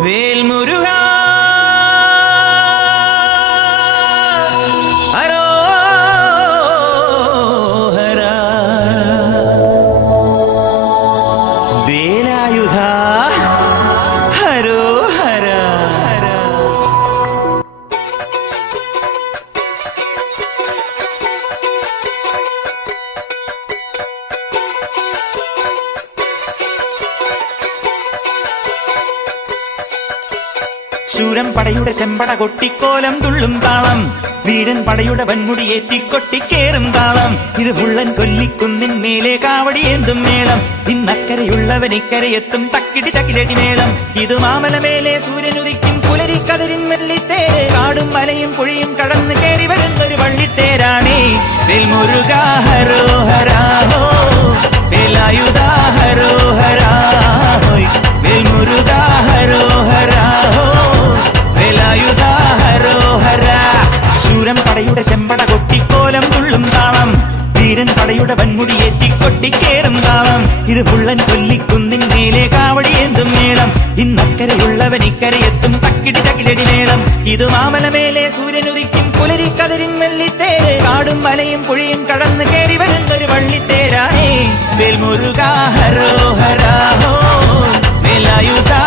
വേൽമുരുകാ ശൂരൻ പടയുടെ ചെമ്പട കൊട്ടിക്കോലം തുള്ളും താളം, വീരൻ പടയുടെ വൻമുടിയേറ്റിക്കൊട്ടിക്കേറും താളം. ഇത് മുള്ളൻ കൊല്ലിക്കുന്നിൻ മേലെ കാവടിയേന്തും മേളം. ഇന്നക്കരയുള്ളവൻ ഇക്കരയെത്തും തക്കിടി തകിലടി മേളം. ഇത് മാമലമേലെ സൂര്യനുദിക്കും പുലരിക്കതിരിൻ വെള്ളിത്തേര്. കാടും മലയും പുഴയും കടന്ന് കയറി വരുന്നൊരു വള്ളിത്തേരാണേ. വേൽമുരുകാ ഹരോഹരാ ഹോ, വേലായുധാ ഹരോഹരാ ഹോയ്. വേൽമുരുകാ ഹരോഹരാ ഹോ, വേലായുധാ ഹരോഹരാ. ശൂരൻ പടയുടെ ചെമ്പട കൊട്ടിക്കോലം തുള്ളും താളം, വീരൻ പടയുടെ വൻമുടിയേറ്റിക്കൊട്ടിക്കേറും താളം. ഇത് പുള്ളൻ കൊല്ലിക്കുന്നിൻ മേലെ കാവടിയേന്തും മേളം. ഇന്നക്കരയുള്ളവൻ ഇക്കരയെത്തും തക്കിടി തകിലടി മേളം. ഇത് മാമലമേലെ സൂര്യനുദിക്കും പുലരിക്കതിരിൻ വെള്ളിത്തേര്. കാടും മലയും പുഴയും കടന്ന് കയറി വരുന്നൊരു വള്ളിത്തേരാണേ. വേൽമുരുകാ ഹരോഹരാ ഹോ, വേലായുധാ